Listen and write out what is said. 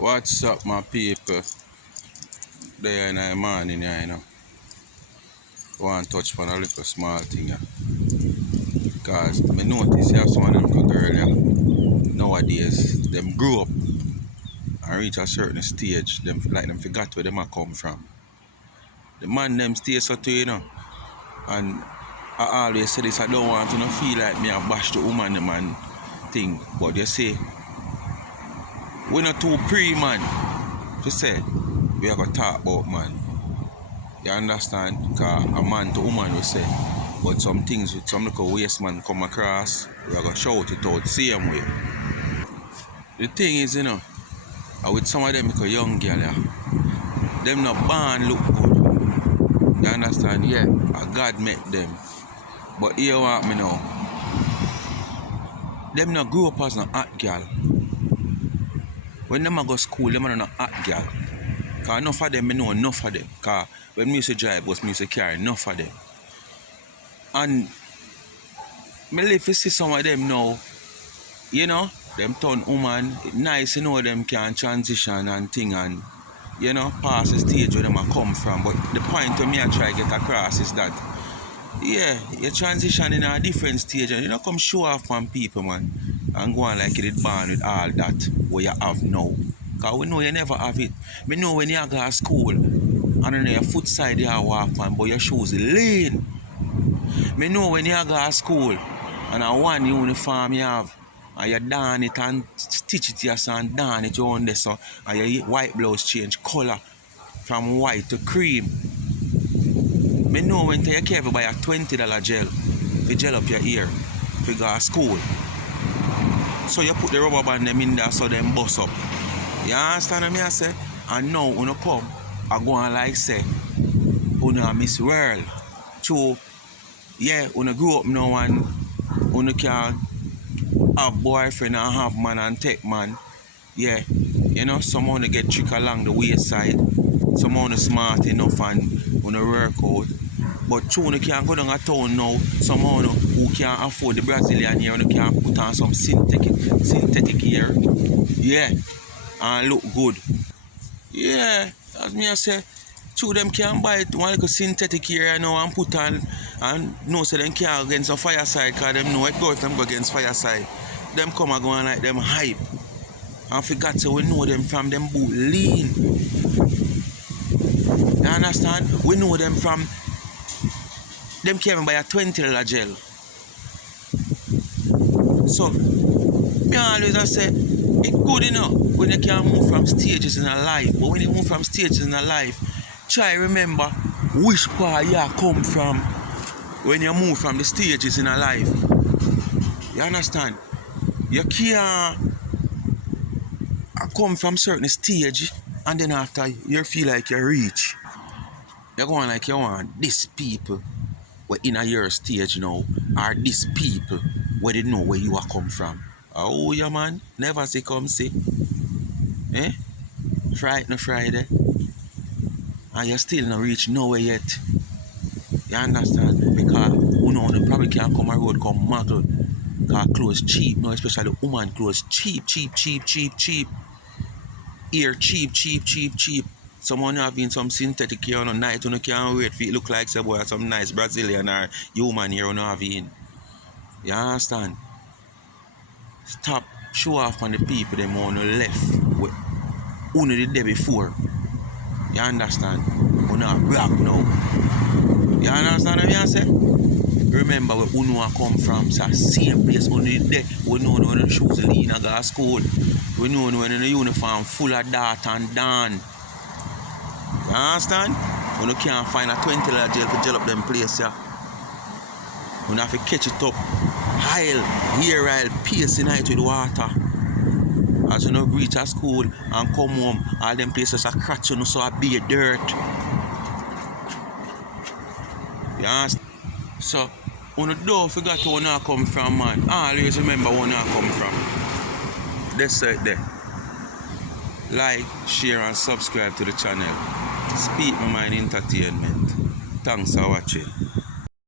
What's up, my people? They in the morning, you know. Want to touch on a little small thing, yeah. Because I notice you have some of them good girl, yeah. Nowadays, them grow up and reach a certain stage, them like them forgot where them a come from. The man them stay so too, you know. And I always say this, I don't want to feel like me a bash the woman the man thing. But you say, we not too pre man. To say, we are gonna talk about man. You understand? Because a man to woman we say. But some things with some little waste man come across, we are gonna shout it out same way. The thing is, you know, with some of them little young girl, yeah, them not born look good. You understand? Yeah, God make them. But here what me know, them not grow up as no hot girl. When them a go school, them are not hot girl. Because enough of them, I know enough of them. Because when me used to drive bus, me used to carry enough of them. And me live to see some of them now, you know, them turn woman. It's nice, you know, them can transition and thing and, you know, pass the stage where them a come from. But the point to me I try to get across is that, yeah, you transition in a different stage and you don't come show off on people, man, and go on like you did born with all that what you have now. Because we know you never have it. Me know when you go to school and on your foot side you walk, man, but your shoes lean. Me know when you go to school and a one uniform you have and you darn it and stitch it yourself and darn it on there so and your white blouse change colour from white to cream. Me know when you careful buy a $20 gel to gel up your ear to go to school. So you put the rubber band them in there so them bust up. You understand what I say? And now when you come, I go on like say, you Miss World. So, yeah, when you grow up now and when you can have boyfriend and have man and take man, yeah, you know, someone get trick along the wayside, someone smart enough and when you work out. But true, you can't go down a town now, someone who can afford the Brazilian hair and you can put on some synthetic hair, yeah, and look good. Yeah, as me I say, two them can buy one little synthetic hair you know and put on and know so them can't go against a fireside because them know it go if them go against fireside. Them come and go on like them hype. And forgot so we know them from them boot lean. You understand? We know them from them came by a $20 gel. So me always I say it's good enough when you can move from stages in a life. But when you move from stages in a life, try remember which part you come from when you move from the stages in a life. You understand? You can't come from certain stage and then after you feel like you reach. You're going like you want this people were in a your stage now are these people where they know where you are come from. Oh yeah man, never say come see. Eh? Friday. And you still not reach nowhere yet. You understand? Because you know you probably can't come a road come muggle. Because clothes cheap, no, especially woman clothes cheap. Here cheap. Someone having some synthetic hair on a night when you can't wait for it look like say boy some nice Brazilian or human hair on having. You understand? Stop show off on the people them on the left with who did there before. You understand? We not black now. You understand what I say? Remember where Uno come from, so same place only there. We know when the shoes lean and go to school. We know when the uniform full of dart and dan. You understand? When you can't find a $20 gel to gel up them place, yeah. You have to catch it up. Hair oil, paste in it with water. As you know, reach a school and come home, all them places are cracks, you know, so a bit dirt. You understand? So, when you don't forget where you come from, man, always remember where you come from. That's right there. Like, share and subscribe to the channel. Speak My Mind Entertainment. Thanks for watching.